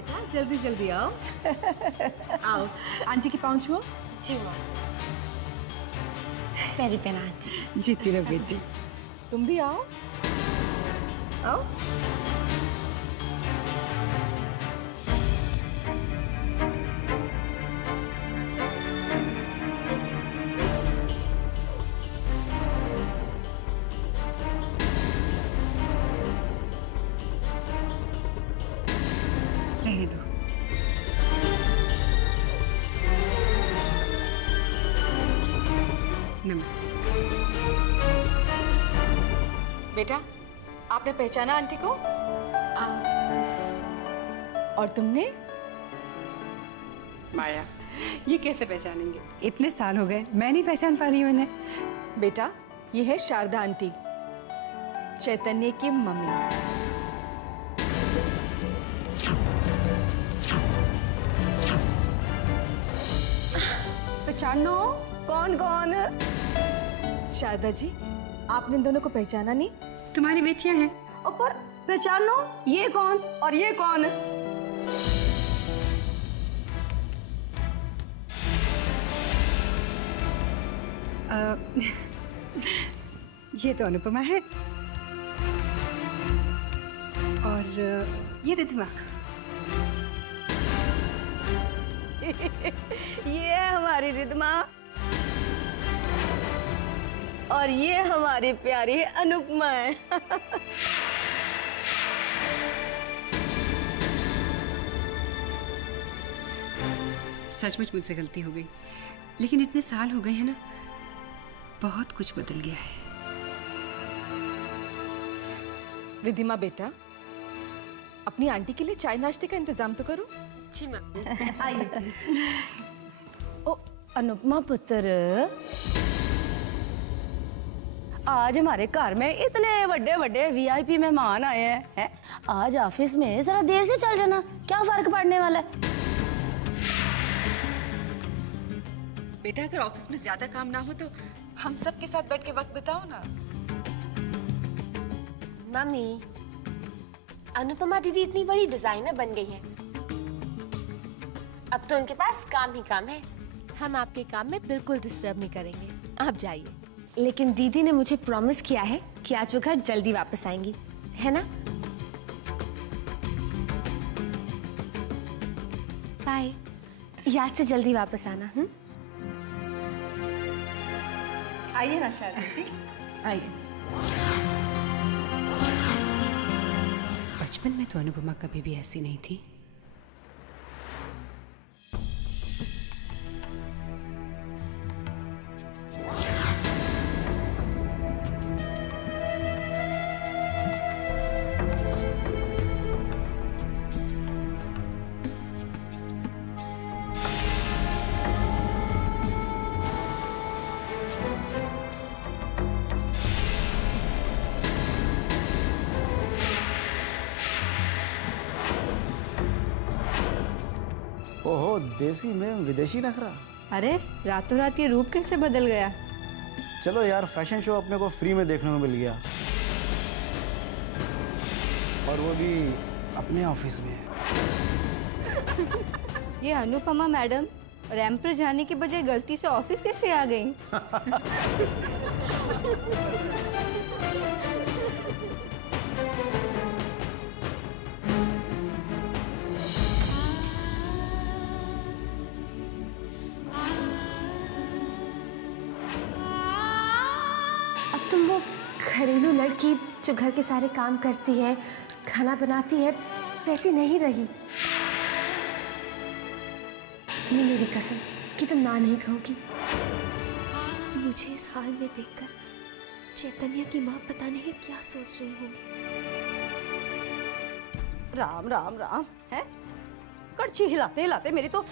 बेटा, जल्दी जल्दी आओ। आओ, आंटी के पाँव छुओ। जी माँ। पैरी पहना आंटी। जीती रहो बेटी। तुम भी आओ। आओ। रहने दो। नमस्ते। बेटा, आपने पहचाना आंटी को? और तुमने? माया, ये कैसे पहचानेंगे? इतने साल हो गए, मैं नहीं पहचान पा रही हूँ इन्हें। बेटा, ये है शारदा आंटी, चैतन्य की मम्मी। पहचानो? कौन कौन? शारदा जी, आपने इन दोनों को पहचाना नहीं? तुम्हारी बेटियां हैं। पर पहचानो, ये कौन और ये कौन? ये तो अनुपमा है और ये रिद्धिमा। ये है हमारी रिद्धिमा और ये हमारी प्यारी अनुपमा है। सचमुच मुझसे गलती हो गई, लेकिन इतने साल हो गए हैं ना, बहुत कुछ बदल गया है। रिद्धिमा बेटा, अपनी आंटी के लिए चाय नाश्ते का इंतजाम तो करो। जी माँ। आइए प्लीज। ओ अनुपमा पुत्र, आज हमारे घर में इतने बड़े बड़े वीआईपी मेहमान आए हैं। आज ऑफिस में जरा देर से चल जाना, क्या फर्क पड़ने वाला है? बेटा, अगर ऑफिस में ज्यादा काम ना हो तो हम सब के साथ बैठ के वक्त बिताओ ना। मम्मी, अनुपमा दीदी इतनी बड़ी डिजाइनर बन गई है, अब तो उनके पास काम ही काम है। हम आपके काम में बिल्कुल डिस्टर्ब नहीं करेंगे, आप जाइए। लेकिन दीदी ने मुझे प्रॉमिस किया है कि आज वो घर जल्दी वापस आएंगी, है ना? बाय। याद से जल्दी वापस आना। आइए ना शारदा जी, आइए। बचपन में तो अनुपमा कभी भी ऐसी नहीं थी। ओहो, देसी में विदेशी नखरा। अरे रातों रात ये रूप कैसे बदल गया? चलो यार, फैशन शो अपने को फ्री में देखने को मिल गया, और वो भी अपने ऑफिस में। ये अनुपमा मैडम रैंप पर जाने के बजाय गलती से ऑफिस कैसे आ गई? अब तुम वो घरेलू लड़की जो घर के सारे काम करती है, खाना बनाती है, वैसी नहीं रही। तुम्हें मेरी कसम कि तुम ना नहीं कहोगी। मुझे इस हाल में देखकर चैतन्य की माँ पता नहीं क्या सोच रही होगी। राम राम राम है। कड़छी हिलाते हिलाते मेरी तो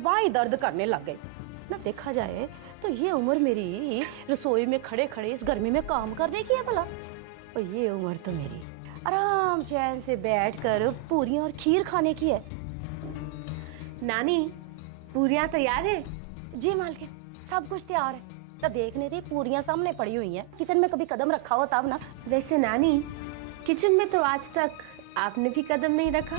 बाएं दर्द करने लग गई ना। देखा जाए तो ये उम्र मेरी रसोई में खड़े खड़े इस गर्मी में काम करने की है भला, और ये उम्र तो मेरी आराम चैन से बैठकर पूरियां और खीर खाने की है। नानी, पूरियां तैयार है? जी मालकिन, सब कुछ तैयार है। तो देखने रही पूरियां सामने पड़ी हुई हैं। किचन में कभी कदम रखा हो तब ना। वैसे नानी, किचन में तो आज तक आपने भी कदम नहीं रखा।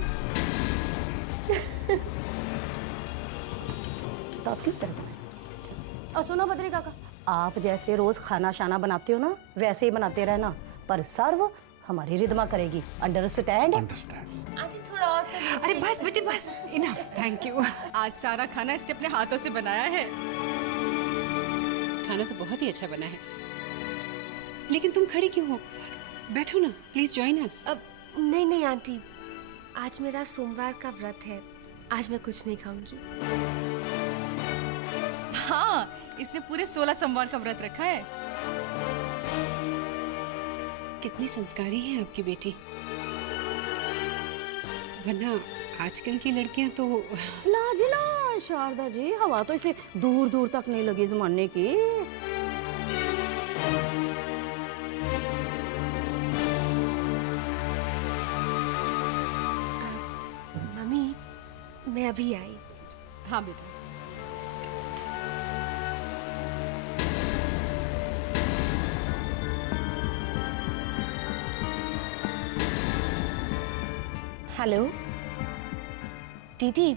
साथ क्यों कर बनाए? और सुनो बद्री काका, आप जैसे रोज खाना शाना बनाते हो ना, वैसे ही बनाते रहना, पर सर्व हमारी रिद्मा करेगी। अंडरस्टैंड? आजी थोड़ा और तो लीजिए। अरे बस बेटी बस, इनफ, थैंक यू। आज सारा खाना इसने अपने हाथों से बनाया है। खाना तो बहुत ही अच्छा बना है, लेकिन तुम खड़ी क्यों हो? बैठो ना, प्लीज जॉइन अस। अब नहीं नहीं आंटी, आज मेरा सोमवार का व्रत है, आज मैं कुछ नहीं खाऊंगी। हाँ, इसने पूरे 16 सोमवार का व्रत रखा है। कितनी संस्कारी है आपकी बेटी, वरना आजकल की लड़कियां तो ना जी ना शारदा जी, हवा तो इसे दूर दूर तक नहीं लगी जमाने की। मम्मी, मैं अभी आई। हाँ बेटा। हेलो दीदी,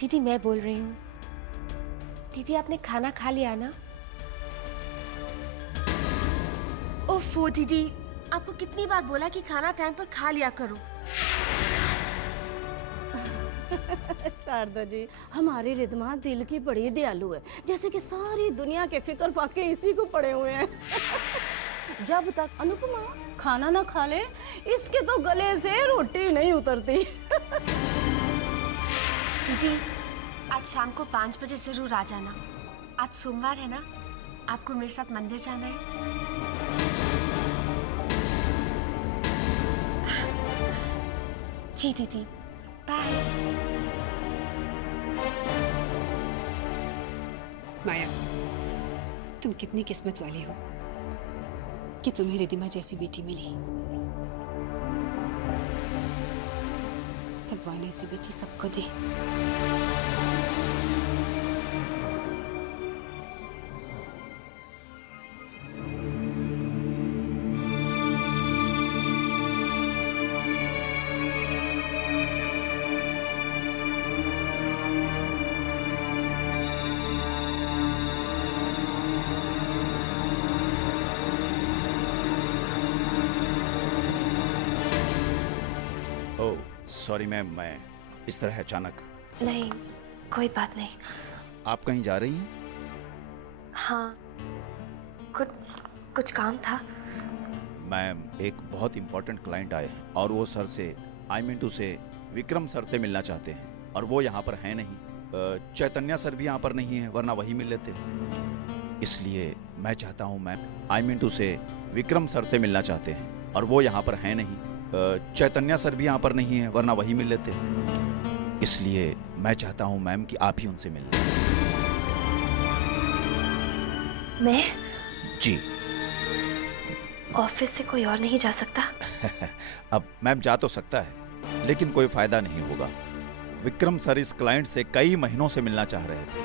दीदी मैं बोल रही हूँ। दीदी आपने खाना खा लिया ना? ओफो दीदी, आपको कितनी बार बोला कि खाना टाइम पर खा लिया करो। शारदा जी, हमारी रिद्मा दिल की बड़ी दयालु है, जैसे कि सारी दुनिया के फिक्र फाके इसी को पड़े हुए हैं। जब तक अनुपमा खाना ना खा ले, इसके तो गले से रोटी नहीं उतरती। दीदी आज शाम को 5 बजे जरूर आ जाना। आज सोमवार है ना, आपको मेरे साथ मंदिर जाना है। जी दीदी, बाय। माया, तुम कितनी किस्मत वाली हो कि तुम्हें रिद्धिमा जैसी बेटी मिली। भगवान ऐसी बेटी सबको दे। ओह सॉरी मैम, मैं इस तरह अचानक। नहीं, कोई बात नहीं। आप कहीं जा रही हैं? हाँ, कुछ काम था। मैम, एक बहुत इंपॉर्टेंट क्लाइंट आए हैं और वो सर से, आई मीन टू से विक्रम सर से मिलना चाहते हैं, और वो यहाँ पर हैं नहीं। चैतन्या सर भी यहाँ पर नहीं है, वरना वही मिल लेते। इसलिए मैं चाहता हूँ मैम, आई मीन टू से विक्रम सर से मिलना चाहते हैं, और वो यहाँ पर हैं नहीं। चैतन्या सर भी यहाँ पर नहीं है, वरना वही मिल लेते। इसलिए मैं चाहता हूँ मैम कि आप ही उनसे मिल लें। मैं जी। ऑफिस से कोई और नहीं जा सकता? अब मैम जा तो सकता है, लेकिन कोई फायदा नहीं होगा। विक्रम सर इस क्लाइंट से कई महीनों से मिलना चाह रहे थे।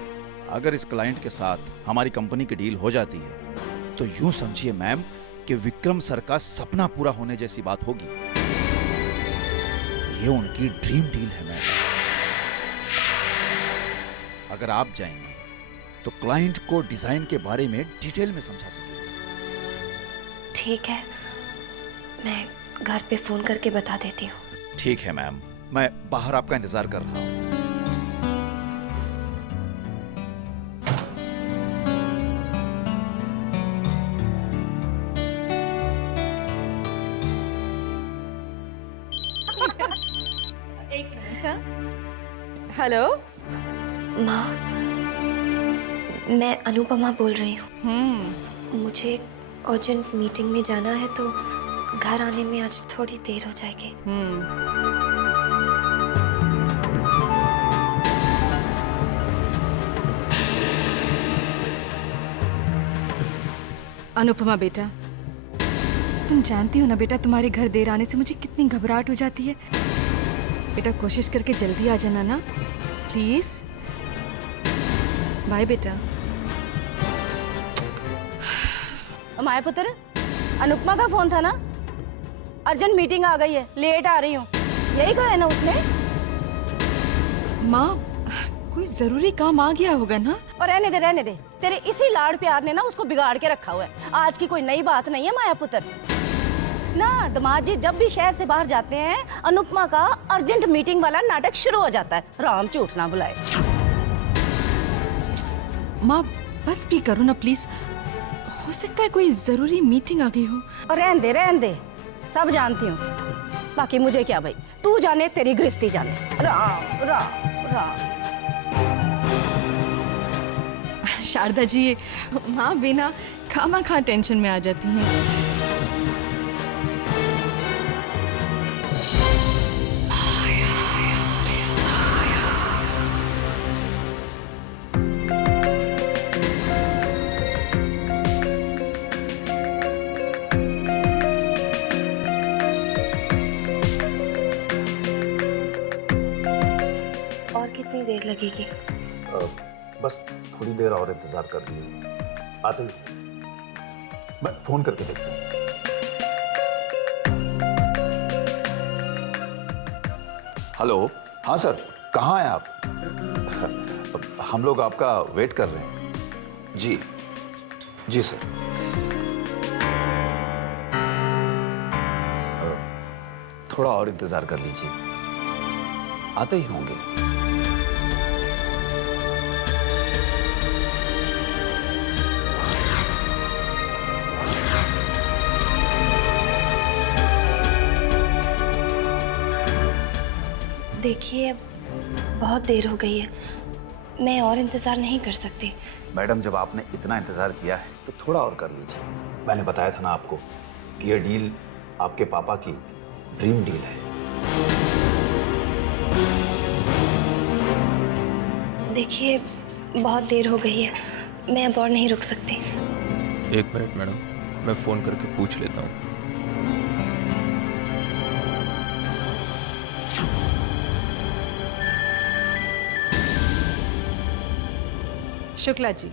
अगर इस क्लाइंट के साथ हमारी कंपनी की डील हो जाती है, तो यूं समझिए मैम कि विक्रम सर का सपना पूरा होने जैसी बात होगी। ये उनकी ड्रीम डील है मैम। अगर आप जाएंगे तो क्लाइंट को डिजाइन के बारे में डिटेल में समझा सकेंगे। ठीक है, मैं घर पे फोन करके बता देती हूँ। ठीक है मैम, मैं बाहर आपका इंतजार कर रहा हूँ। हेलो। माँ, मैं अनुपमा बोल रही हूँ। मुझे एक अर्जेंट मीटिंग में जाना है, तो घर आने में आज थोड़ी देर हो जाएगी। अनुपमा बेटा, तुम जानती हो ना बेटा, तुम्हारे घर देर आने से मुझे कितनी घबराहट हो जाती है। बेटा कोशिश करके जल्दी आ जाना ना, प्लीज। बाय बेटा। माया पुत्र, अनुपमा का फोन था ना? अर्जेंट मीटिंग आ गई है, लेट आ रही हूँ, यही कहा है ना उसने? माँ, कोई जरूरी काम आ गया होगा ना। और रहने दे, तेरे इसी लाड़ प्यार ने ना उसको बिगाड़ के रखा हुआ है। आज की कोई नई बात नहीं है माया पुत्र। ना दामाद जी जब भी शहर से बाहर जाते हैं, अनुपमा का अर्जेंट मीटिंग वाला नाटक शुरू हो जाता है। राम झूठ ना बुलाए। माँ बस भी करो ना प्लीज, हो सकता है कोई जरूरी मीटिंग आ गई हो। और रहन दे, सब जानती हूँ। बाकी मुझे क्या भाई, तू जाने तेरी गृहस्थी जाने। राम राम राम। शारदा जी, माँ बिना खामा टेंशन में आ जाती हैं। और कितनी देर लगेगी? बस थोड़ी देर और इंतजार कर लीजिए, आते ही मैं फोन करके देखता हूँ। हेलो, हाँ सर, कहाँ हैं आप? हम लोग आपका वेट कर रहे हैं। जी जी सर। थोड़ा और इंतजार कर लीजिए, आते ही होंगे। देखिए, बहुत देर हो गई है, मैं और इंतज़ार नहीं कर सकती। मैडम, जब आपने इतना इंतजार किया है तो थोड़ा और कर लीजिए। मैंने बताया था ना आपको कि यह डील आपके पापा की ड्रीम डील है। देखिए, बहुत देर हो गई है, मैं अब और नहीं रुक सकती। 1 मिनट मैडम, मैं फ़ोन करके पूछ लेता हूँ। शुक्ला जी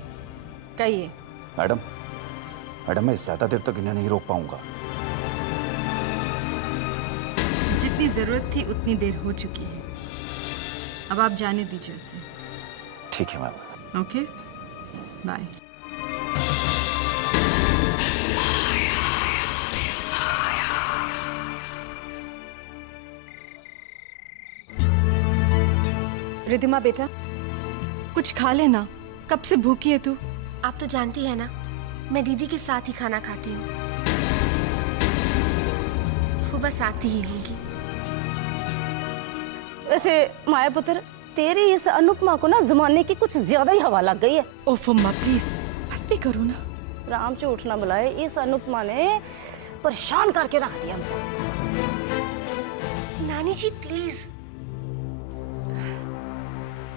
कहिए। मैडम, मैं ज़्यादा देर तक इन्हें नहीं रोक पाऊंगा। जितनी जरूरत थी उतनी देर हो चुकी है, अब आप जाने दीजिए उसे। ठीक है मैम। Okay, bye. रिद्धिमा बेटा, कुछ खा लेना, कब से भूखी है तू? आप तो जानती है ना, मैं दीदी के साथ ही खाना खाती हूँ। वो बस आती ही होंगी। वैसे माया पुत्र, तेरी इस अनुपमा को ना जमाने की कुछ ज्यादा ही हवा लग गई है। ओफ अम्मा प्लीज बस भी करो ना। राम झूठ ना बुलाए, इस अनुपमा ने परेशान करके रख दिया हमसे। नानी जी प्लीज।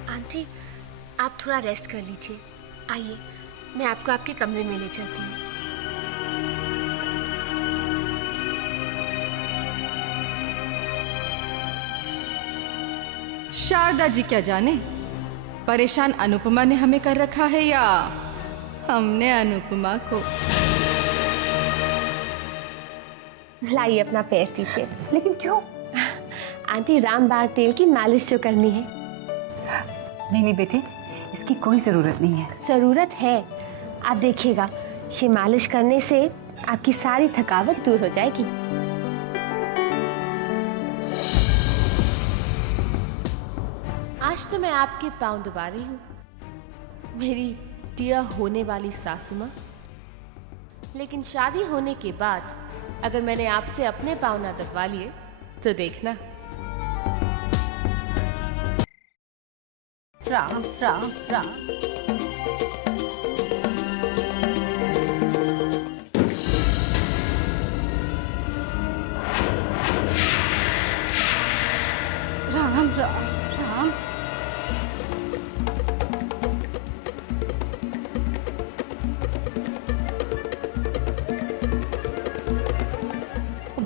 आंटी, आप थोड़ा रेस्ट कर लीजिए। आइए, मैं आपको आपके कमरे में ले चलती हूँ। शारदा जी क्या जाने, परेशान अनुपमा ने हमें कर रखा है या हमने अनुपमा को। लाइए अपना पैर दीजिए। लेकिन क्यों? आंटी, रामबाण तेल की मालिश जो करनी है। नहीं बेटे, इसकी कोई ज़रूरत नहीं है। ज़रूरत है, आप देखिएगा, ये मालिश करने से आपकी सारी थकावट दूर हो जाएगी। आज तो मैं आपके पाँव दबा रही हूँ, मेरी डियर होने वाली सासू माँ। लेकिन शादी होने के बाद अगर मैंने आपसे अपने पाँव ना दबा लिए तो देखना। राम राम राम। राम राम राम।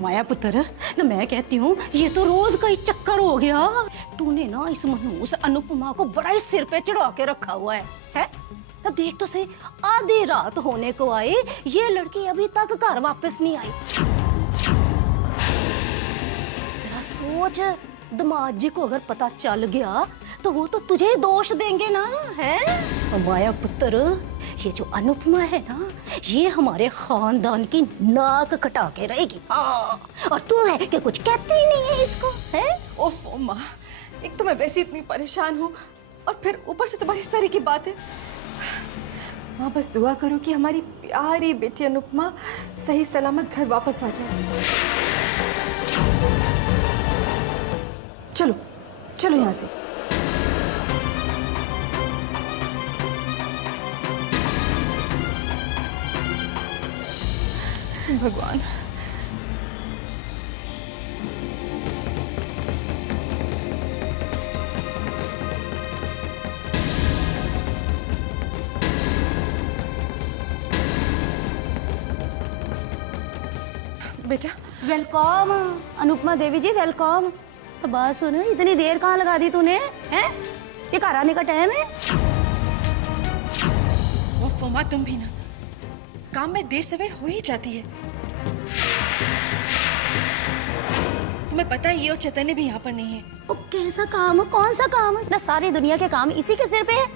माया पुत्र, ना मैं कहती हूँ ये तो रोज का ही चक्कर हो गया। तूने ना इस मनहूस अनुपमा को बड़ा ही सिर पे चढ़ा के रखा हुआ है? ना देख तो सही, आधी रात होने को आई, ये लड़की अभी तक घर वापस नहीं आई। जरा सोच, दामाद जी को अगर पता चल गया तो वो तो तुझे ही दोष देंगे ना, है? माया पुत्र, ये जो अनुपमा है ना, ये हमारे खानदान की नाक कटा के रहेगी। हाँ, और तू है कि कुछ कहती ही नहीं है इसको, है? ओफो माँ, एक तो मैं वैसे इतनी परेशान हूँ और फिर ऊपर से तुम्हारी इस तरह की बातें। माँ बस दुआ करो कि हमारी प्यारी बेटी अनुपमा सही सलामत घर वापस आ जाए। चलो चलो यहाँ से। भगवान, बेटा वेलकम अनुपमा देवी जी, वेलकम। तो बात सुनो, इतनी देर कहाँ लगा दी तूने, हैं? ये घर आने का टाइम है? ओफो माँ, तुम भी ना, काम में देर सवेर हो ही जाती है। तुम्हें पता है ये और चैतन्य भी यहाँ पर नहीं है। वो कैसा काम है, कौन सा काम है? ना सारी दुनिया के काम इसी के सिर पे है।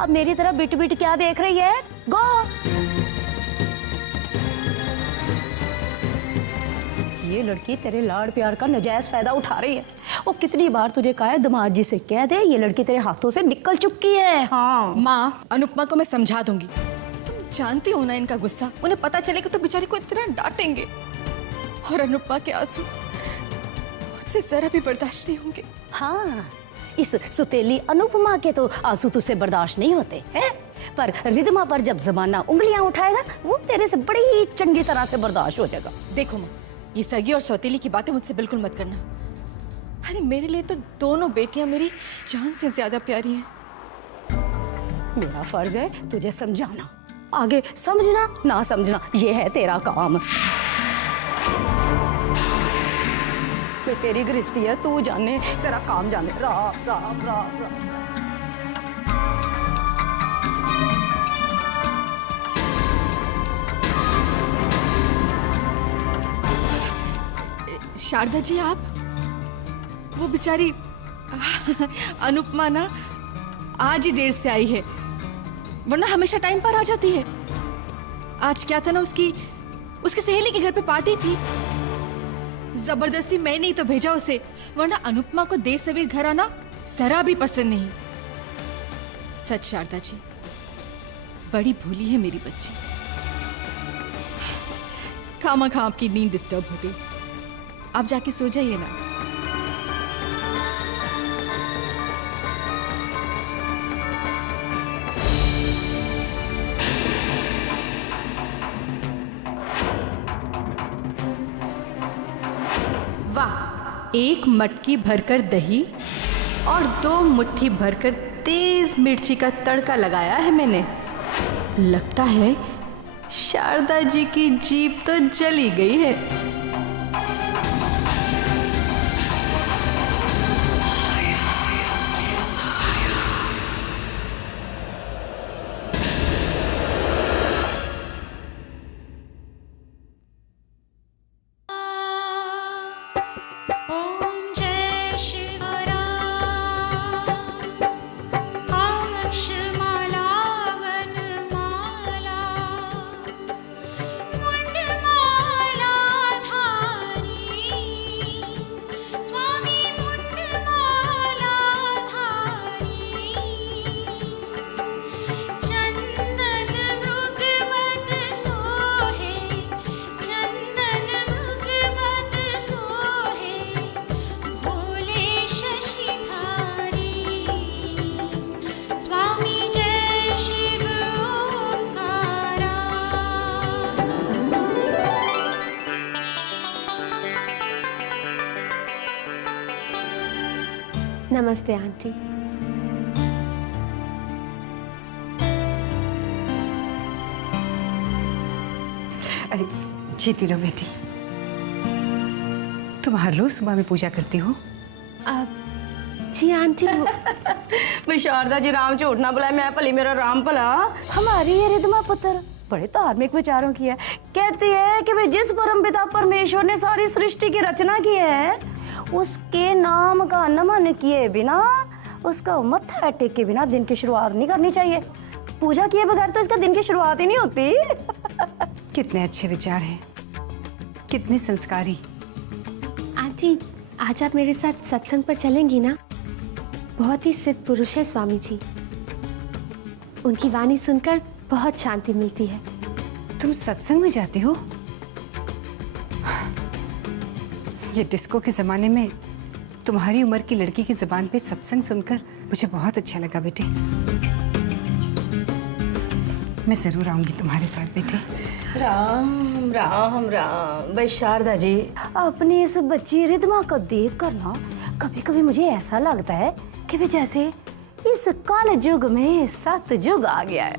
अब मेरी तरफ बिट बिट क्या देख रही है? गो। ये लड़की तेरे लाड़ प्यार का नजायज फायदा उठा रही है। वो कितनी बार तुझे कहा है दामाद जी से कह दे ये लड़की तेरे हाथों से निकल चुकी है। हाँ माँ, अनुपमा को मैं समझा दूंगी। तुम जानती हो ना इनका गुस्सा, उन्हें पता चलेगा तो बेचारी को इतना डांटेंगे। और अनुपमा के आंसू मुझसे जरा भी बर्दाश्त नहीं होंगे। हाँ, इस सुतेली अनुपमा के तो आंसू तुझसे बर्दाश्त नहीं होते हैं, पर रिदमा पर जब जमाना उंगलियां उठाएगा वो तेरे से बड़ी चंगी तरह से बर्दाश्त हो जाएगा। देखो माँ, ये सगी और सौतेली की बातें मुझसे बिल्कुल मत करना। अरे मेरे लिए तो दोनों बेटियां मेरी जान से ज्यादा प्यारी हैं। मेरा फर्ज है तुझे समझाना, आगे समझना ना समझना ये है तेरा काम। मैं तेरी गृहस्थी है, तू जाने, तेरा काम जाने। राम राम राम राम। शारदा जी, आप वो बेचारी अनुपमा ना आज ही देर से आई है, वरना हमेशा टाइम पर आ जाती है। आज क्या था ना, उसकी सहेली के घर पे पार्टी थी। जबरदस्ती मैं नहीं तो भेजा उसे, वरना अनुपमा को देर सवेर घर आना जरा भी पसंद नहीं। सच शारदा जी, बड़ी भूली है मेरी बच्ची। खामा आपकी नींद डिस्टर्ब हो गई, आप जाके सो जाइए ना। वाह, एक मटकी भरकर दही और 2 मुट्ठी भरकर तेज मिर्ची का तड़का लगाया है मैंने। लगता है शारदा जी की जीभ तो जली गई है। नमस्ते आंटी। अरे जीती रहो बेटी। तुम हर रोज सुबह में पूजा करती हो? जी आंटी। मैं शारदा जी राम झूठ ना बुलाए, मैं भली मेरा राम भला। हमारी ये रिदमा पुत्र बड़े धार्मिक विचारों की है। कहती है कि भाई जिस परमपिता परमेश्वर ने सारी सृष्टि की रचना की है, उसके नाम का नमन किए बिना, उसका मत्था टेके बिना दिन की शुरुआत नहीं करनी चाहिए। पूजा किए बगैर तो इसका दिन की शुरुआत ही नहीं होती। कितने अच्छे विचार हैं, कितने संस्कारी। आंटी, आज आप मेरे साथ सत्संग पर चलेंगी ना? बहुत ही सिद्ध पुरुष है स्वामी जी। उनकी वाणी सुनकर बहुत शांति मिलती है। तुम सत्संग में जाते हो? ये डिस्को के जमाने में तुम्हारी उम्र की लड़की की जुबान पे सत्संग सुनकर मुझे बहुत अच्छा लगा बेटे। मैं जरूर आऊंगी तुम्हारे साथ बेटे। राम राम राम। भाई शारदा जी, अपनी इस बच्ची रिद्मा को देख कर ना कभी कभी मुझे ऐसा लगता है कि भी जैसे इस काल युग में सतयुग आ गया है।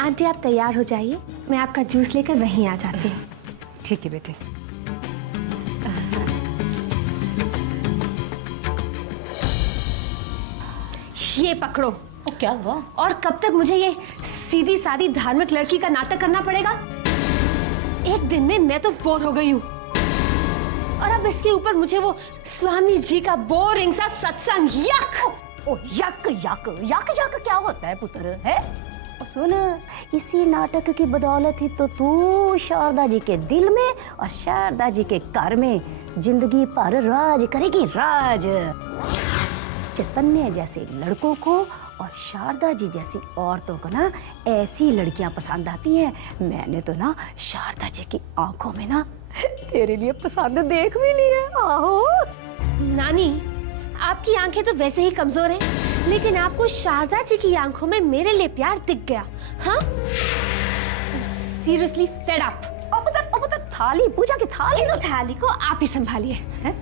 आंटी, आप तैयार हो जाइए, मैं आपका जूस लेकर वहीं आ जाती हूँ। ठीक है बेटे। ये पकड़ो। क्या हुआ? और कब तक मुझे ये सीधी सादी धार्मिक लड़की का नाटक करना पड़ेगा? एक दिन में मैं तो बोर हो गई हूँ, और अब इसके ऊपर मुझे वो स्वामी जी का बोरिंग सा सत्संग। यक! ओ यक यक यक यक क्या होता है पुत्र है? और सुन, इसी नाटक की बदौलत ही तो तू शारदा जी के दिल में और शारदा जी के घर में जिंदगी भर राज करेगी, राज। चैतन्य जैसे लड़कों को और शारदा जी जैसी औरतों को ना ऐसी लड़कियां पसंद आती हैं। मैंने तो ना शारदा जी की आंखों में ना तेरे लिए पसंद देख भी ली है। आहो नानी, आपकी आंखें तो वैसे ही कमजोर हैं, लेकिन आपको शारदा जी की आंखों में मेरे लिए प्यार दिख गया। हाँ, सीरियसली फेड अप। थाली, पूजा की थाली। इस थाली को आप ही संभालिए। हैं?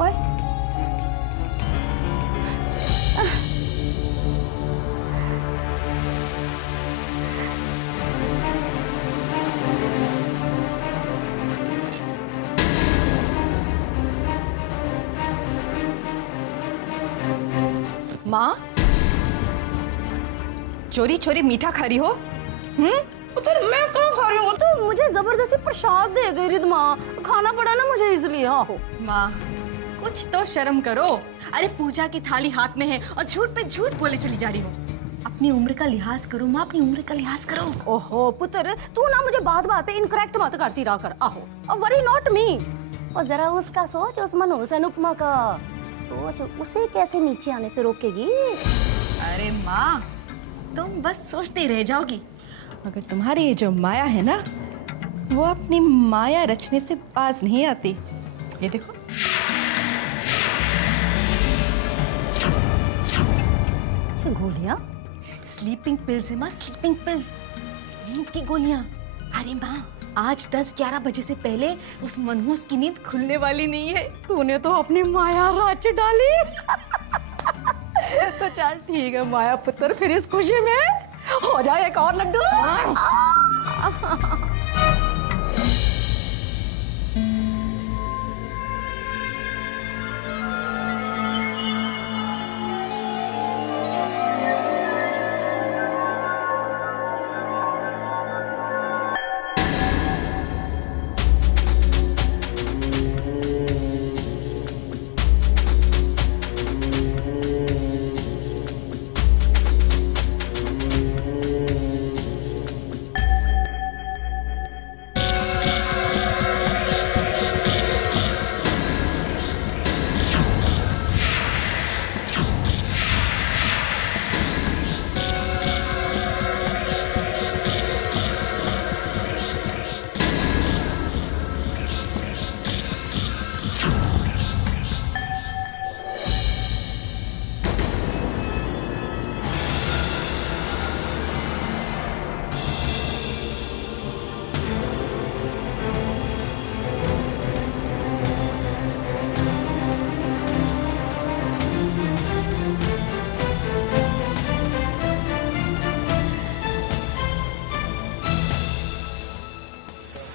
ओए माँ, चोरी चोरी मीठा खा रही हो? पुत्र, मैं कहाँ खा रही हूँ? तो मुझे जबरदस्ती प्रसाद दे दे रिद्मा, खाना पड़ा ना मुझे इसलिए। आहो माँ, कुछ तो शर्म करो। अरे पूजा की थाली हाथ में है और झूठ पे झूठ बोले चली जा रही हो। अपनी उम्र का लिहाज करो माँ, अपनी उम्र का लिहाज करो। ओहो पुत्र, तू ना मुझे बात बात पे इनकरेक्ट मत करती रहा कर। आहो, और वरी नॉट मी। और जरा उसका सोच, उस मनोज अनुपमा का सोच, उसे कैसे नीचे आने से रोकेगी? अरे माँ, तुम बस सोचती रह जाओगी, मगर तुम्हारी ये जो माया है ना, वो अपनी माया रचने से बाज नहीं आती। ये देखो, ये गोलियां स्लीपिंग पिल्स है माँ, स्लीपिंग पिल्स, नींद की गोलियां। अरे माँ, आज 10-11 बजे से पहले उस मनहूस की नींद खुलने वाली नहीं है। तूने तो अपनी माया रच डाली। तो चल ठीक है माया पुत्र, फिर इस खुशी में हो जाए एक और लड्डू।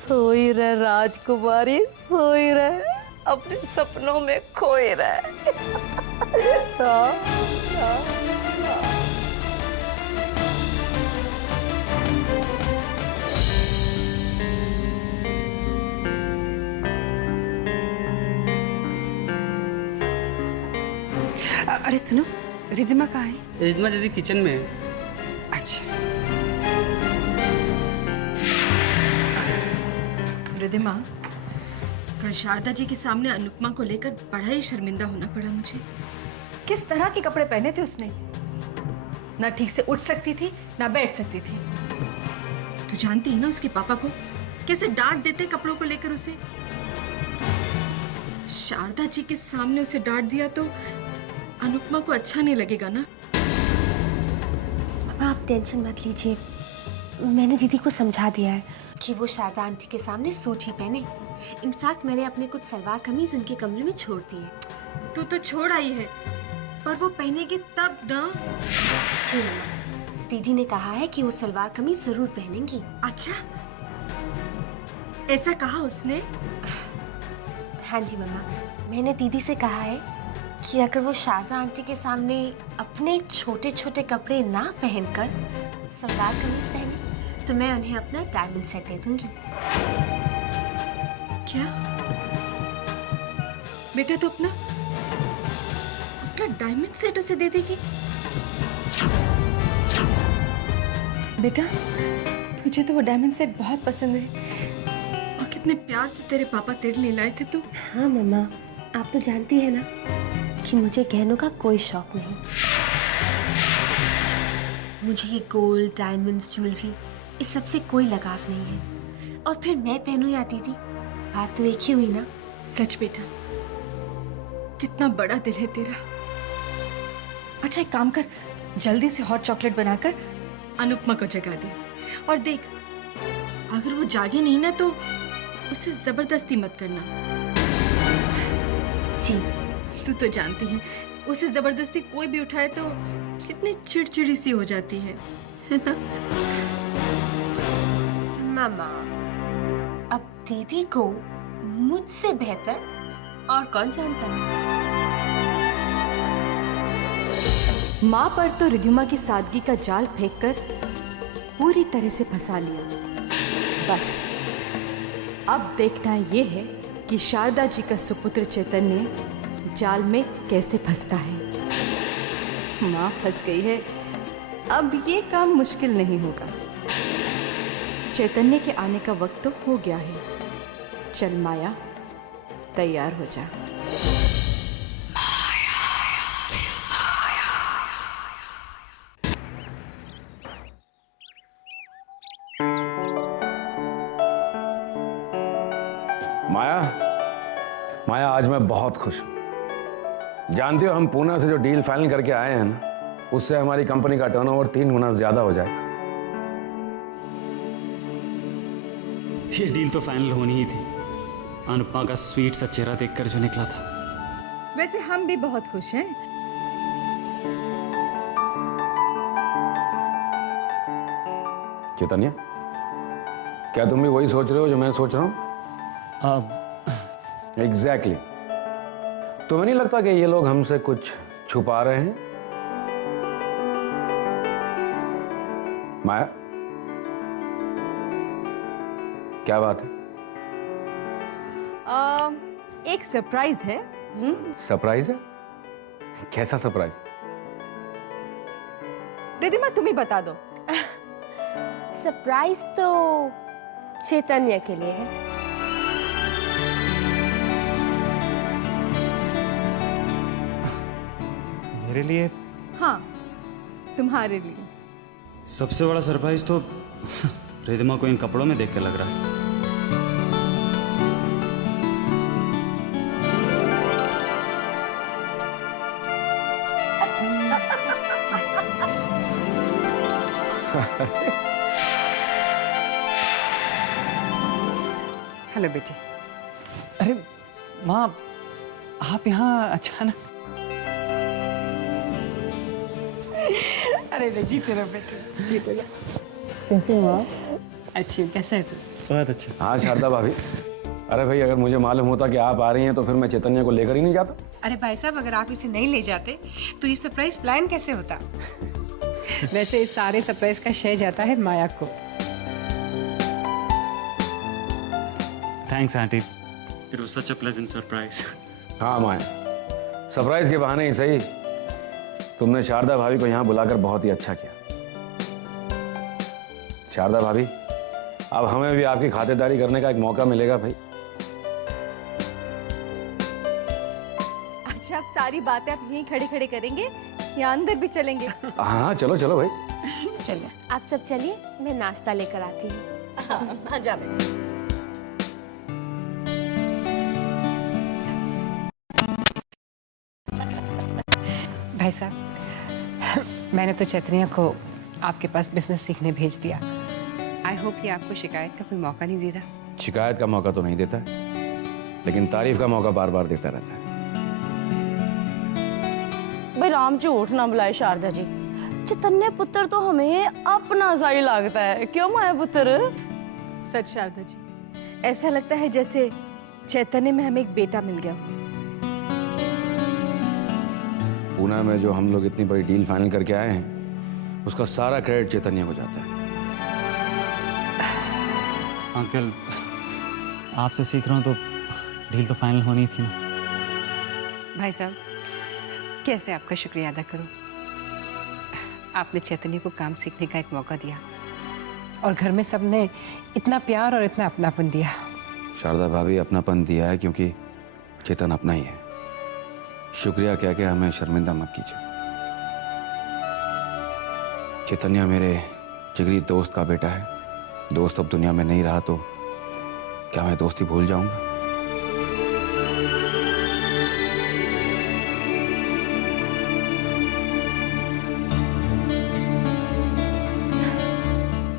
सोई रहे राजकुमारी, सोई रहे, अपने सपनों में खोई रहे। अरे सुनो, रिद्धिमा कहाँ है? रिद्धिमा दीदी किचन में है। अच्छा। रिद्धिमा, कल शारदा जी के सामने अनुपमा को लेकर बड़ा ही शर्मिंदा होना पड़ा मुझे। किस तरह के कपड़े पहने थे उसने? ना ठीक से उठ सकती थी, ना बैठ सकती थी। तू जानती है ना उसके पापा को कैसे डांट देते कपड़ों को लेकर उसे। शारदा जी के सामने उसे डांट दिया तो अनुपमा को अच्छा नहीं लगेगा ना। आप टेंशन मत लीजिए, मैंने दीदी को समझा दिया है कि वो शारदा आंटी के सामने सूट ही पहने। इनफैक्ट मैंने अपने कुछ सलवार कमीज उनके कमरे में छोड़ दी है। तू तो छोड़ आई है, पर वो पहनेगी तब ना। जी मम्मा, दीदी ने कहा है कि वो सलवार कमीज जरूर पहनेंगी। अच्छा, ऐसा कहा उसने? हाँ जी मम्मा, मैंने दीदी से कहा है कि अगर वो शारदा आंटी के सामने अपने छोटे छोटे कपड़े ना पहनकर सलवार कमीज पहने तो मैं उन्हें अपना डायमंड सेट दे दूंगी। क्या बेटा, तो अपना डायमंड सेट उसे दे देगी? बेटा, मुझे तो वो डायमंड सेट बहुत पसंद है और कितने प्यार से तेरे पापा तेरे लिए लाए थे। तो हाँ मम्मा, आप तो जानती है ना कि मुझे गहनों का कोई शौक नहीं। मुझे ये गोल्ड, डायमंड्स, ज्वेलरी इस सब से कोई लगाव नहीं है। और फिर मैं पहनूं या दीदी, बात तो एक ही हुई ना। सच बेटा, कितना बड़ा दिल है तेरा। अच्छा, एक काम कर, जल्दी से हॉट चॉकलेट बनाकर अनुपमा को जगा दे। और देख, अगर वो जागे नहीं ना तो उसे जबरदस्ती मत करना। जी। तू तो जानती है, उसे जबरदस्ती कोई भी उठाए तो कितनी चिड़चिड़ी सी हो जाती है ना? मामा, अब दीदी को मुझसे बेहतर और कौन जानता है। माँ पर तो रिद्धिमा की सादगी का जाल फेंककर पूरी तरह से फंसा लिया। बस अब देखना ये है कि शारदा जी का सुपुत्र चैतन्य जाल में कैसे फंसता है। माँ फंस गई है, अब ये काम मुश्किल नहीं होगा। चैतन्य के आने का वक्त तो हो गया है। चल माया, तैयार हो जा। माया, आज मैं बहुत खुश हूँ। जानती हो, हम पूना से जो डील फाइनल करके आए हैं ना, उससे हमारी कंपनी का टर्नओवर 3 गुना ज्यादा हो जाएगा। ये डील तो फाइनल होनी ही थी। अनुपमा का स्वीट सा चेहरा देखकर जो निकला था। वैसे हम भी बहुत खुश हैं। चैतन्य, क्या तुम भी वही सोच रहे हो जो मैं सोच रहा हूँ? एग्जैक्टली। तुम्हें नहीं लगता कि ये लोग हमसे कुछ छुपा रहे हैं? माया, क्या बात है? एक सरप्राइज है। सरप्राइज है? कैसा सरप्राइज? रिद्धिमा, तुम ही बता दो। सरप्राइज तो चैतन्य के लिए है। मेरे लिए? हाँ, तुम्हारे लिए। सबसे बड़ा सरप्राइज तो रिद्धिमा को इन कपड़ों में देख कर लग रहा है। हेलो बेटी। अरे माँ, आप यहाँ अचानक? अरे नहीं, जीते रहो बेटे, जीते रहो। कैसे हो आप? अच्छी, कैसा है तू? बहुत अच्छा। हाँ शारदा भाभी, अरे भाई, अगर मुझे मालूम होता कि आप आ रही हैं तो फिर मैं चैतन्य को लेकर ही नहीं जाता। अरे भाई साहब, अगर आप इसे नहीं ले जाते तो ये सरप्राइज प्लान कैसे होता? वैसे इस सारे सरप्राइज का श्रेय जाता है माया को। Thanks aunty, it was such a pleasant surprise. हाँ माया, सरप्राइज के बहाने ही सही, तुमने शारदा भाभी को यहाँ बुलाकर बहुत ही अच्छा किया। शारदा भाभी, अब हमें भी आपकी खातिरदारी करने का एक मौका मिलेगा भाई। अच्छा, आप सारी बातें आप यहीं खड़े खड़े करेंगे या अंदर भी चलेंगे? हाँ चलो चलो भाई। चलिए। आप सब चलिए, मैं नाश्ता लेकर आती हूँ। हाँ जा बेटा। भाई साहब, मैंने तो चैतन्या को आपके पास बिजनेस सीखने भेज दिया। आई होप कि आपको शिकायत का कोई मौका नहीं दे रहा। शिकायत का मौका तो नहीं देता, लेकिन तारीफ का मौका बार बार देता रहता है। भाई राम झूठ ना बुलाए शारदा जी, चैतन्य पुत्र तो हमें अपना सा ही लगता है, क्यों माया पुत्र? सच शारदा जी, ऐसा लगता है जैसे चैतन्य में हमें एक बेटा मिल गया। पूना में जो हम लोग इतनी बड़ी डील फाइनल करके आए हैं, उसका सारा क्रेडिट चैतन्य को जाता है। अंकल, आपसे सीख रहा हूँ तो डील तो फाइनल होनी थी ना। भाई साहब, कैसे आपका शुक्रिया अदा करूं? आपने चैतन्य को काम सीखने का एक मौका दिया और घर में सबने इतना प्यार और इतना अपनापन दिया। शारदा भाभी, अपनापन दिया है क्योंकि चेतन अपना ही है। शुक्रिया कह के हमें शर्मिंदा मत कीजिए। चैतन्य मेरे जिगरी दोस्त का बेटा है। दोस्त अब दुनिया में नहीं रहा तो क्या मैं दोस्ती भूल जाऊंगा?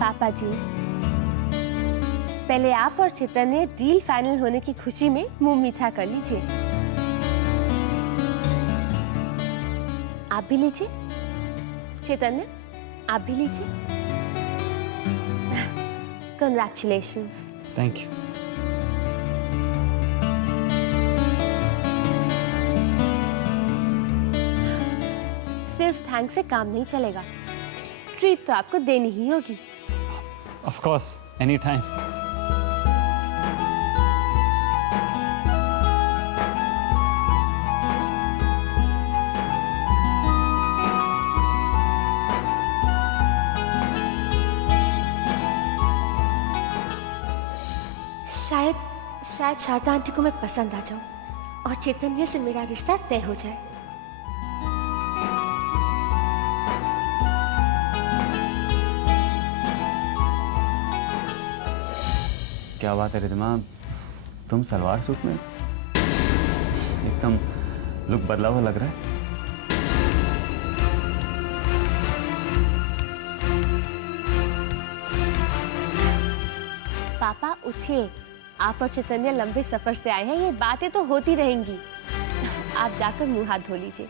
पापा जी, पहले आप और चैतन्य डील फाइनल होने की खुशी में मुंह मीठा कर लीजिए। आप भी लीजिए। चैतन्य, आप भी लीजिए। कंग्रेचुलेशंस। Thank you. सिर्फ थैंक्स से काम नहीं चलेगा, ट्रीट तो आपको देनी ही होगी। Of course, any time. शायद शारदा आंटी को मैं पसंद आ जाऊं और चैतन्य से मेरा रिश्ता तय हो जाए। क्या बात है रिद्धिमा, तुम सलवार सूट में एकदम लुक बदला हुआ लग रहा है। पापा उठिए, आप और चैतन्य लंबे सफर से आए हैं, ये बातें तो होती रहेंगी। आप जाकर मुंह हाथ धो लीजिए,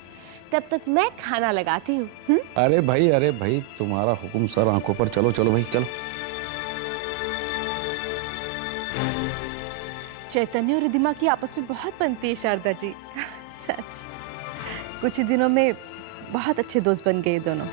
तब तक मैं खाना लगाती हूँ। अरे भाई, तुम्हारा हुक्म सर आंखों पर। चलो चलो भाई, चलो। चैतन्य और रिद्धिमा की आपस में बहुत बनती है शारदा जी। सच, कुछ ही दिनों में बहुत अच्छे दोस्त बन गए दोनों।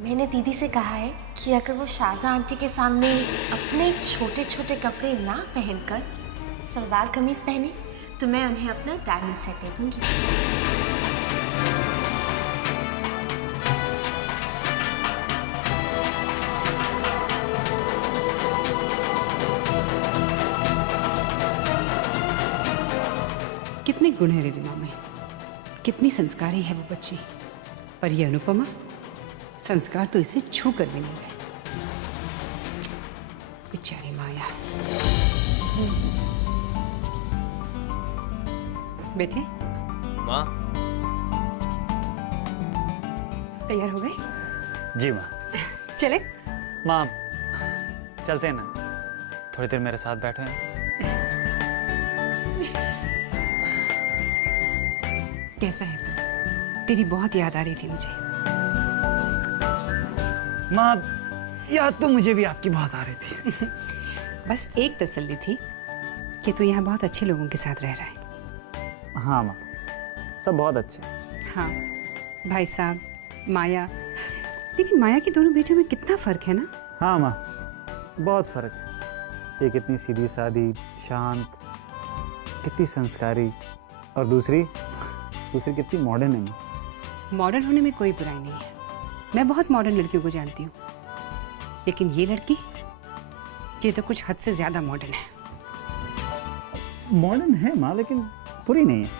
मैंने दीदी से कहा है कि अगर वो शारदा आंटी के सामने अपने छोटे छोटे कपड़े ना पहनकर सलवार कमीज पहने तो मैं उन्हें अपना डायमंड सेट दे दूंगी। कितने गुण है रिद्धिमा में, कितनी संस्कारी है वो बच्ची। पर ये अनुपमा, संस्कार तो इसे छू कर भी नहीं है। बेचारी माया। बेटे, माँ, तैयार हो गए? जी माँ। चले? माँ, चलते हैं ना, थोड़ी देर मेरे साथ बैठो। कैसा है तू? तेरी बहुत याद आ रही थी मुझे। माँ, याद तो मुझे भी आपकी बहुत आ रही थी। बस एक तसल्ली थी कि तू यहाँ बहुत अच्छे लोगों के साथ रह रहा है। हाँ माँ, सब बहुत अच्छे। हाँ, भाई साहब, माया, लेकिन माया के दोनों बेटियों में कितना फर्क है ना। हाँ माँ, बहुत फ़र्क है। एक इतनी सीधी सादी, शांत, कितनी संस्कारी, और दूसरी कितनी मॉडर्न है माँ। मॉडर्न होने में कोई बुराई नहीं है, मैं बहुत मॉडर्न लड़कियों को जानती हूँ, लेकिन ये लड़की, ये तो कुछ हद से ज्यादा मॉडर्न है। मॉडर्न है माँ, लेकिन बुरी नहीं है।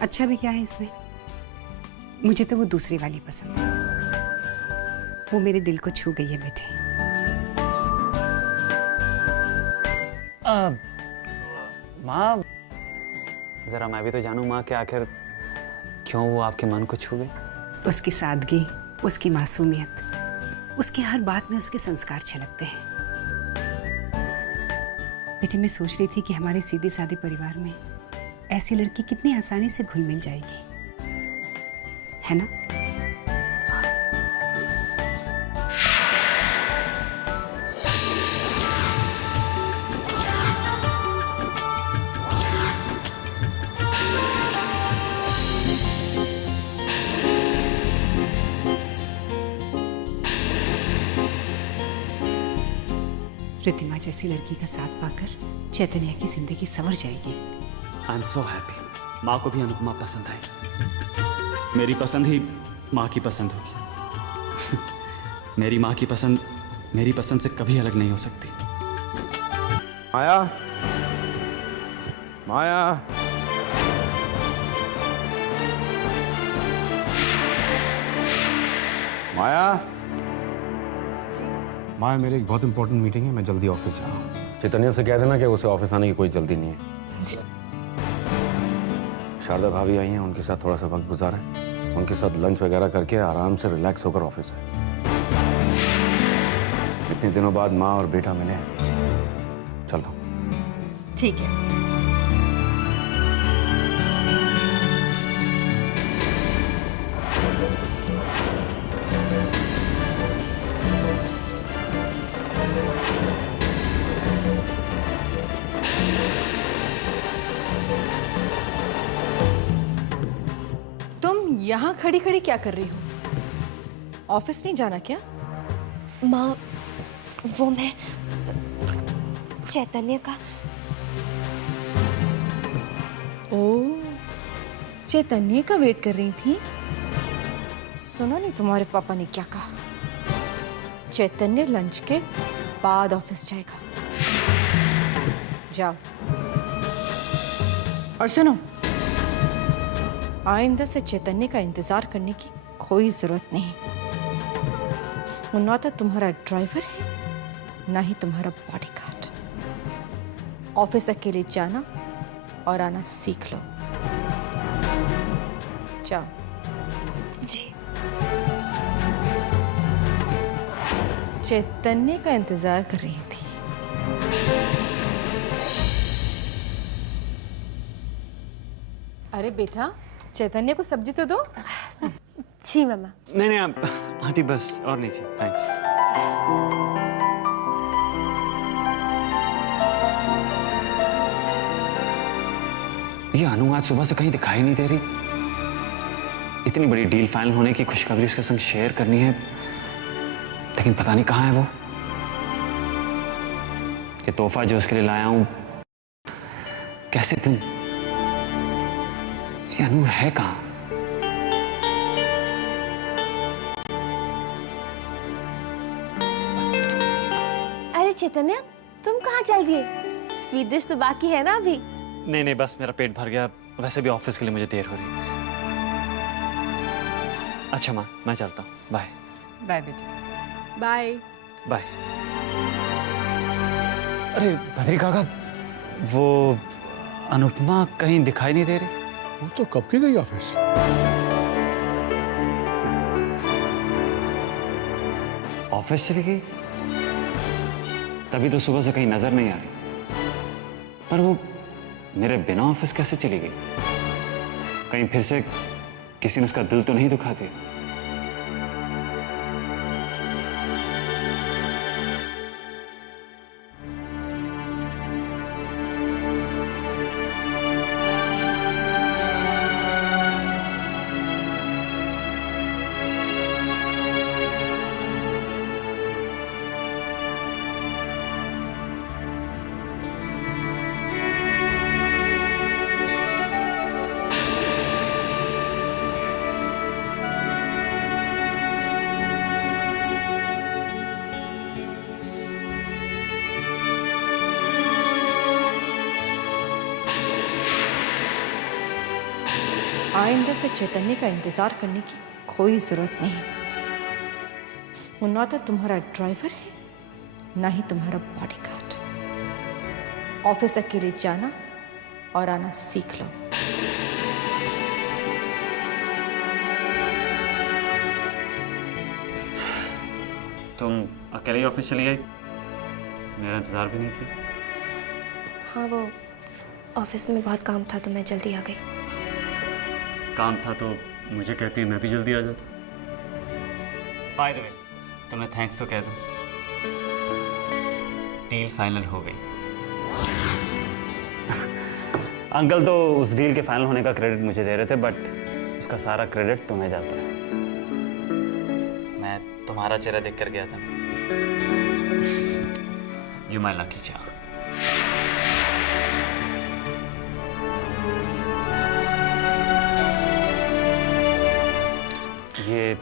अच्छा भी क्या है इसमें, मुझे तो वो दूसरी वाली पसंद है, वो मेरे दिल को छू गई है बेटे। माँ, जरा मैं भी तो जानूं माँ कि आखिर क्यों वो आपके मन को छू गई। उसकी सादगी, उसकी मासूमियत, उसकी हर बात में उसके संस्कार छलकते हैं। बेटी, मैं सोच रही थी कि हमारे सीधे सादे परिवार में ऐसी लड़की कितनी आसानी से घुल मिल जाएगी, है ना? रिद्धिमा जैसी लड़की का साथ पाकर चैतन्य की जिंदगी संवर जाएगी। I am so happy. माँ को भी अनुपमा पसंद आई। मेरी पसंद ही माँ की पसंद होगी। मेरी माँ की पसंद मेरी पसंद से कभी अलग नहीं हो सकती। माया, माया, माया, माया, मेरी एक बहुत इंपॉर्टेंट मीटिंग है, मैं जल्दी ऑफिस जा रहा हूँ। चैतन्य से कह देना कि उसे ऑफिस आने की कोई जल्दी नहीं है। जी। शारदा भाभी आई हैं, उनके साथ थोड़ा सा वक्त गुजारें, उनके साथ लंच वगैरह करके आराम से रिलैक्स होकर ऑफिस है। इतने दिनों बाद माँ और बेटा मिले हैं, चलता हूँ। ठीक है। यहाँ खड़ी खड़ी क्या कर रही हो? ऑफिस नहीं जाना क्या? माँ, वो मैं चैतन्य का। ओ, चैतन्य का वेट कर रही थी? सुना नहीं तुम्हारे पापा ने क्या कहा? चैतन्य लंच के बाद ऑफिस जाएगा। जाओ। और सुनो, आइंदा से चैतन्य का इंतजार करने की कोई जरूरत नहीं। वो ना तो तुम्हारा ड्राइवर है, ना ही तुम्हारा बॉडीगार्ड। ऑफिस अकेले जाना और आना सीख लो। जाओ। जी। चैतन्य का इंतजार कर रही थी। अरे बेटा, चैतन्य को सब्जी तो दो। जी मामा। नहीं आप आंटी, बस और नहीं चाहिए, थैंक्स। ये अनु आज सुबह से कहीं दिखाई नहीं दे रही। इतनी बड़ी डील फाइनल होने की खुशखबरी उसके संग शेयर करनी है, लेकिन पता नहीं कहाँ है वो। ये तोहफा जो उसके लिए लाया हूं, कैसे तुम, ये अनु है कहाँ? अरे चैतन्य, तुम कहाँ चल दिए? स्वीट डिश तो बाकी है ना अभी? नहीं बस मेरा पेट भर गया, वैसे भी ऑफिस के लिए मुझे देर हो रही है। अच्छा माँ, मैं चलता हूँ, बाय। बाय बेटा। बाय। बाय। अरे भद्री काका, वो अनुपमा कहीं दिखाई नहीं दे रही। वो तो कब की गई ऑफिस? ऑफिस चली गई? तभी तो सुबह से कहीं नजर नहीं आ रही। पर वो मेरे बिना ऑफिस कैसे चली गई? कहीं फिर से किसी ने उसका दिल तो नहीं दुखा दिया? आइंदा से चैतन्य का इंतजार करने की कोई जरूरत नहीं। वो ना तो तुम्हारा ड्राइवर है, ना ही तुम्हारा बॉडीगार्ड। ऑफिस अकेले जाना और आना सीख लो। तुम अकेले ही ऑफिस चली गई? मेरा इंतजार भी नहीं थी। हाँ, वो ऑफिस में बहुत काम था तो मैं जल्दी आ गई। काम था तो मुझे कहती मैं भी जल्दी आ जाता। बाय द वे, तुम्हें थैंक्स तो कह दूं, डील फाइनल हो गई। अंकल तो उस डील के फाइनल होने का क्रेडिट मुझे दे रहे थे, बट उसका सारा क्रेडिट तुम्हें जाता है। मैं तुम्हारा चेहरा देख कर गया था। You my lucky charm. ये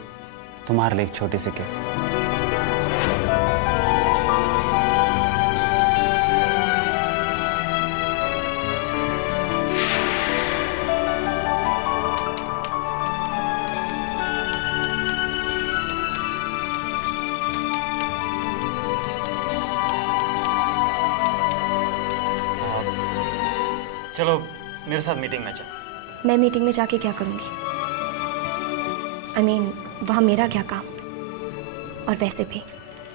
तुम्हारे लिए एक छोटी सी गिफ्ट। चलो मेरे साथ मीटिंग में चलो। मैं मीटिंग में जाके क्या करूंगी? I mean, वहाँ मेरा क्या काम? और वैसे भी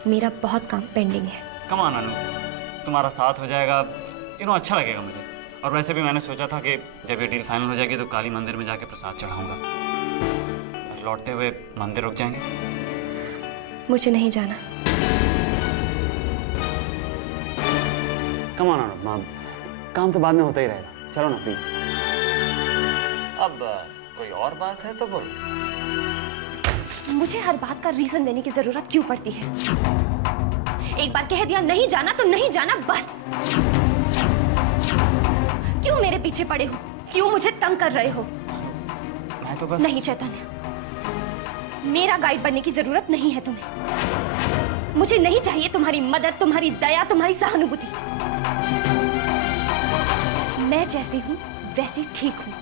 मेरा बहुत काम पेंडिंग है। कम ऑन अनु, तुम्हारा साथ हो जाएगा, अच्छा लगेगा मुझे। और वैसे भी मैंने सोचा था कि जब ये डील फाइनल हो जाएगी तो काली मंदिर में जाके प्रसाद चढ़ाऊंगा और लौटते हुए मंदिर रुक जाएंगे। मुझे नहीं जाना। कम ऑन अनु, काम तो बाद में होता ही रहेगा। चलो ना प्लीज। अब कोई और बात है तो बोलो। मुझे हर बात का रीजन देने की जरूरत क्यों पड़ती है? एक बार कह दिया नहीं जाना तो नहीं जाना, बस। क्यों मेरे पीछे पड़े हो? क्यों मुझे तंग कर रहे हो? मैं तो बस... नहीं चैतन्य, मेरा गाइड बनने की जरूरत नहीं है तुम्हें। मुझे नहीं चाहिए तुम्हारी मदद, तुम्हारी दया, तुम्हारी सहानुभूति। मैं जैसी हूं वैसी ठीक हूं।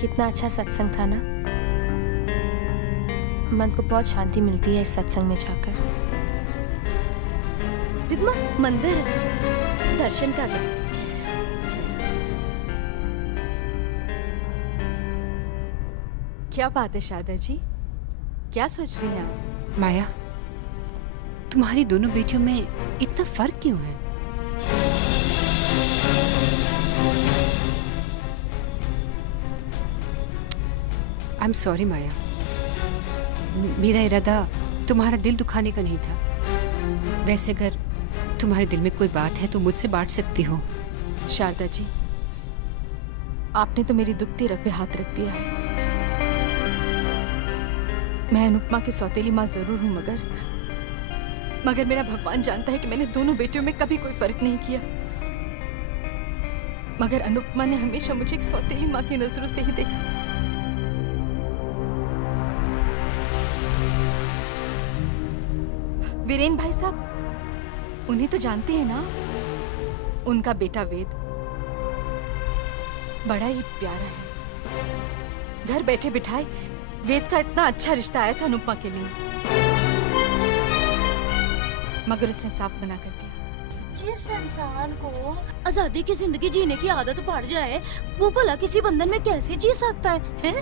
कितना अच्छा सत्संग था ना। मन को बहुत शांति मिलती है इस सत्संग में जाकर। दिग्मा, मंदिर दर्शन कर लो। क्या बात है शारदा जी, क्या सोच रही हैं आप? माया, तुम्हारी दोनों बेटियों में इतना फर्क क्यों है? आई एम सॉरी माया, मेरा इरादा तुम्हारा दिल दुखाने का नहीं था। वैसे अगर तुम्हारे दिल में कोई बात है तो मुझसे बांट सकती हो। शारदा जी, आपने तो मेरी दुखती रग पे हाथ रख दिया है। मैं अनुपमा की सौतेली माँ जरूर हूँ, मगर मेरा भगवान जानता है कि मैंने दोनों बेटियों में कभी कोई फर्क नहीं किया। मगर अनुपमा ने हमेशा मुझे एक सौतेली माँ की नजरों से ही देखा। वीरेन भाई साहब, उन्हें तो जानते हैं ना, उनका बेटा वेद बड़ा ही प्यारा है। घर बैठे बिठाए वेद का इतना अच्छा रिश्ता आया था अनुपमा के लिए, मगर उसने साफ मना कर दिया। जिस इंसान को आजादी की जिंदगी जीने की आदत पड़ जाए, वो भला किसी बंधन में कैसे जी सकता है?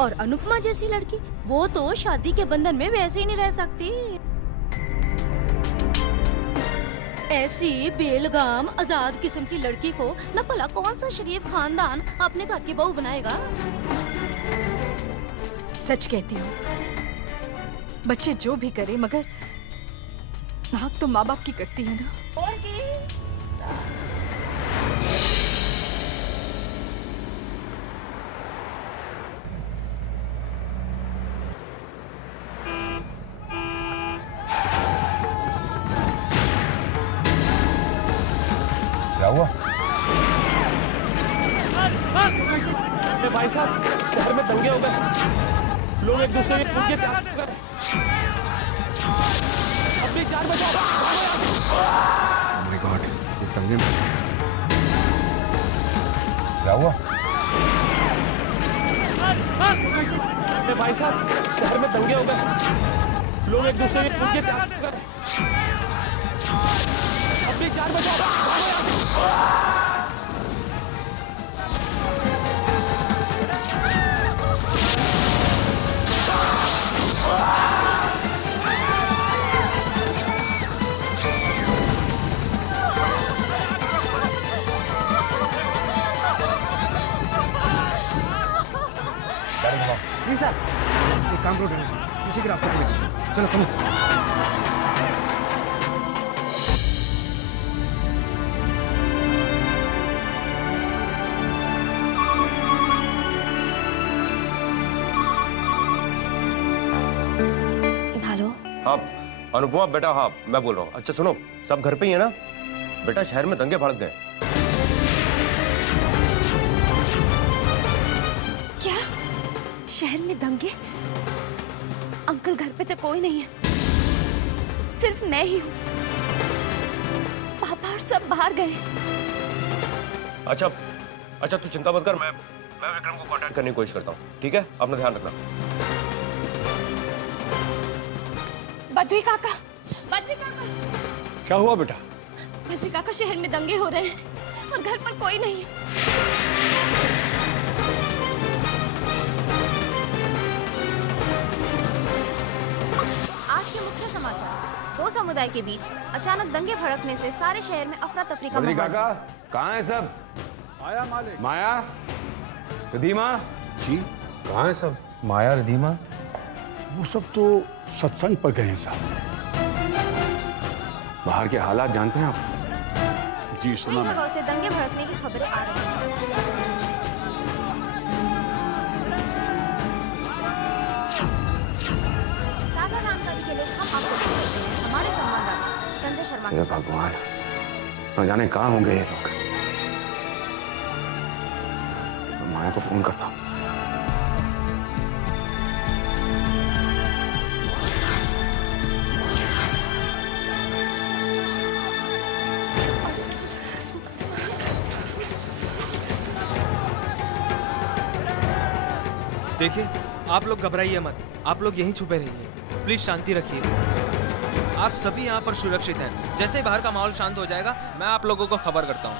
और अनुपमा जैसी लड़की, वो तो शादी के बंधन में वैसे ही नहीं रह सकती। ऐसी बेलगाम आजाद किस्म की लड़की को न भला कौन सा शरीफ खानदान अपने घर की बहू बनाएगा? सच कहती हूँ, बच्चे जो भी करे मगर नाक तो माँ बाप की करती है ना। और की? क्या हुआ? भाई साहब, शहर में दंगे हो गए, लोग एक दूसरे के खून के प्यासे हो गए। अपनी जान बचाओ। Oh my God, इस दंगे में क्या हुआ? भाई साहब, शहर में दंगे हो गए, लोग एक दूसरे के खून के प्यासे हो गए। अपनी जान बचाओ। जी सर, एक काम करो ड्राइवर, पीछे के रास्ते से निकलो। चलो कम। हेलो। हाँ अनुपमा बेटा, हाँ मैं बोल रहा हूँ। अच्छा सुनो, सब घर पे ही है ना? बेटा शहर में दंगे भड़क गए। क्या? शहर में दंगे? अंकल घर पे तो कोई नहीं है, सिर्फ मैं ही हूँ। पापा और सब बाहर गए। अच्छा अच्छा तू चिंता मत कर, मैं विक्रम को कांटेक्ट करने की कोशिश करता हूँ, ठीक है? अपना ध्यान रखना। बद्री काका, बद्री काका। क्या हुआ बेटा? बद्री काका, शहर में दंगे हो रहे हैं और घर पर कोई नहीं है। आज के मुख्य समाचार। दो समुदाय के बीच अचानक दंगे भड़कने से सारे शहर में अफरा तफरी का बद्री माहौल। काका, कहाँ है सब? आया मालिक। माया, रिधिमा जी कहाँ है सब? माया, रिधिमा वो सब तो सत्संग पर गए हैं साहब। बाहर के हालात जानते हैं आप? जी कई सुना जगहों से दंगे भड़कने की खबरें आ रही हैं। ताजा जानकारी के लिए हम आपको देते हैं हमारे संवाददाता संजय शर्मा हे के पास। भगवान, न जाने कहाँ होंगे ये लोग। मैं माया को फोन करता हूँ। देखिए, आप लोग घबराइए मत, आप लोग यहीं छुपे रहिए, प्लीज शांति रखिए। आप सभी यहाँ पर सुरक्षित हैं। जैसे ही बाहर का माहौल शांत हो जाएगा, मैं आप लोगों को खबर करता हूँ।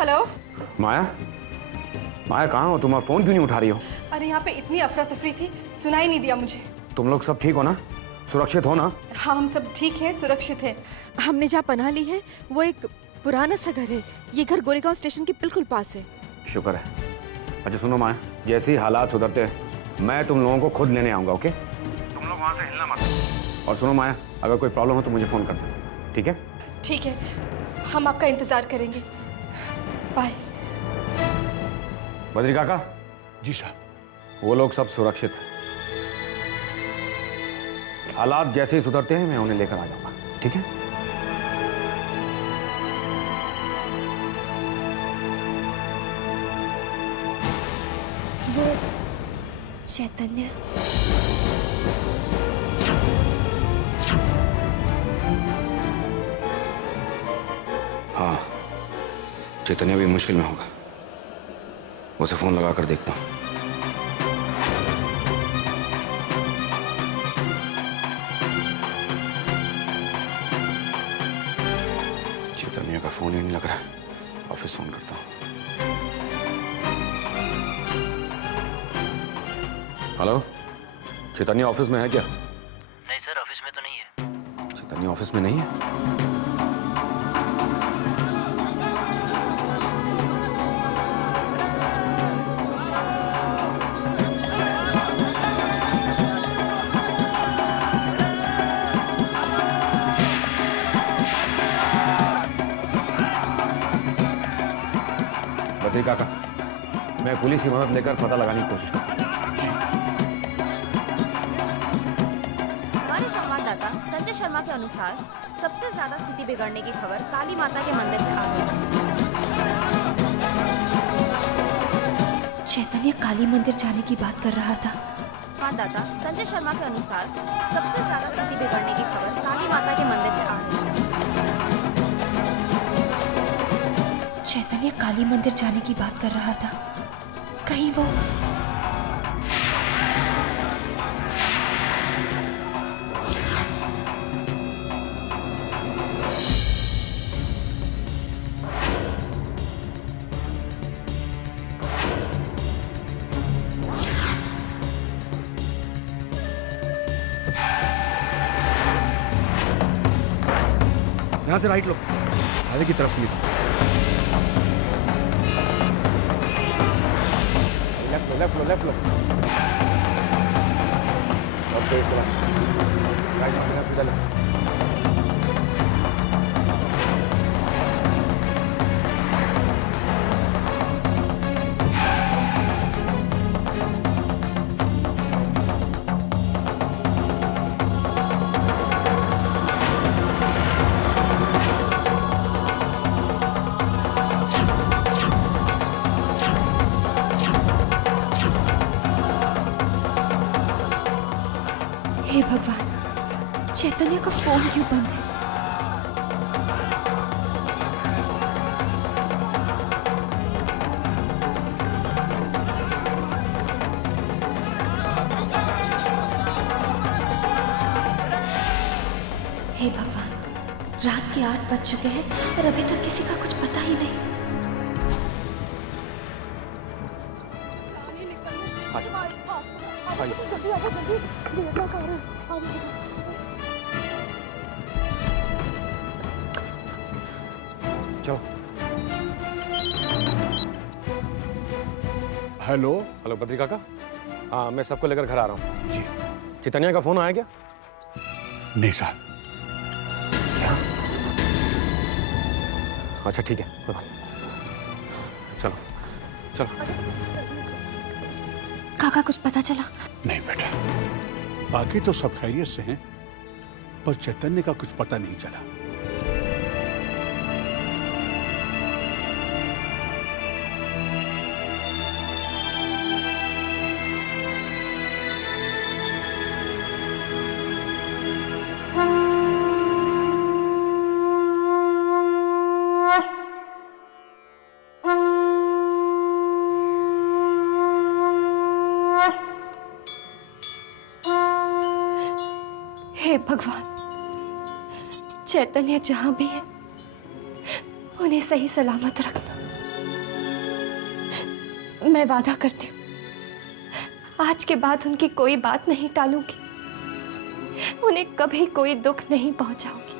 हेलो। माया, माया कहाँ हो तुम? फोन क्यों नहीं उठा रही हो? अरे यहाँ पे इतनी अफरा तफरी थी, सुनाई नहीं दिया मुझे। तुम लोग सब ठीक हो ना? सुरक्षित हो ना? हाँ हम सब ठीक हैं, सुरक्षित हैं। हमने जहाँ पनाह ली है वो एक पुराना सा घर है। ये घर गोरेगांव स्टेशन के बिल्कुल पास है। शुक्र है। अच्छा सुनो माया, जैसे ही हालात सुधरते हैं मैं तुम लोगों को खुद लेने आऊंगा, ओके? तुम लोग वहाँ से हिलना मत। और सुनो माया, अगर कोई प्रॉब्लम हो तो मुझे फोन कर दो, ठीक है? ठीक है, हम आपका इंतजार करेंगे। बाय। बद्री काका। जी साहब। वो लोग सब सुरक्षित हैं। हालात जैसे ही सुधरते हैं मैं उन्हें लेकर आ जाऊंगा, ठीक है? वो चैतन्य। हाँ, चैतन्य भी मुश्किल में होगा। उसे फोन लगा कर देखता हूँ। चैतन्य का फोन ही नहीं लग रहा, ऑफिस फोन करता हूँ। हेलो, चैतन्य ऑफिस में है क्या? नहीं सर, ऑफिस में तो नहीं है। चैतन्य ऑफिस में नहीं है? काका, मैं पुलिस की मदद लेकर पता लगाने की कोशिश करूँ। हमारे संवाददाता संजय शर्मा के अनुसार सबसे ज्यादा स्थिति बिगड़ने की खबर काली माता के मंदिर से आ रही है। चैतन्य काली मंदिर जाने की बात कर रहा था। संवाददाता संजय शर्मा के अनुसार सबसे ज्यादा स्थिति बिगड़ने की खबर काली माता के मंदिर से आ रही है। चैतन्य काली मंदिर जाने की बात कर रहा था। कहीं वो यहाँ से राइट लो, आगे की तरफ से निकलो। लेफ्ट लो। और तेज चला। राइट सीधा लो। हे भगवान, चैतन्य का फोन क्यों बंद है? हे भगवान, रात के 8 बज चुके हैं और अभी तक किसी का कुछ पता ही नहीं। चलो। हेलो बद्री काका। हाँ, मैं सबको लेकर घर आ रहा हूँ। जी। चैतन्य का फोन आया क्या? नहीं साहब। अच्छा ठीक है, कोई बात नहीं। चलो। काका कुछ पता चला? नहीं बेटा, बाकी तो सब खैरियत से हैं, पर चैतन्य का कुछ पता नहीं चला। हे भगवान, चैतन्य जहां भी है उन्हें सही सलामत रखना। मैं वादा करती हूँ आज के बाद उनकी कोई बात नहीं टालूंगी, उन्हें कभी कोई दुख नहीं पहुंचाऊंगी।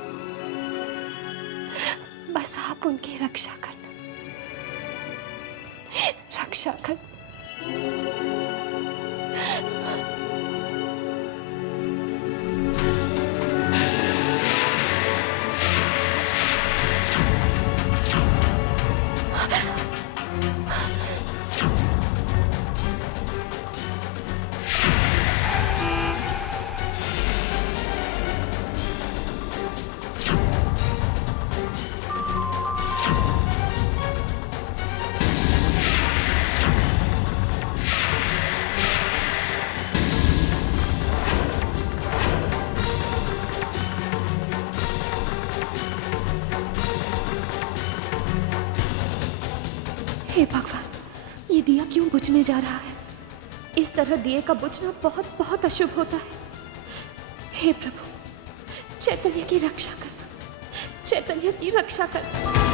बस आप उनकी रक्षा करना, रक्षा करना। हे भगवान, ये दिया क्यों बुझने जा रहा है? इस तरह दिए का बुझना बहुत बहुत अशुभ होता है। हे प्रभु, चैतन्य की रक्षा करना, चैतन्य की रक्षा करना।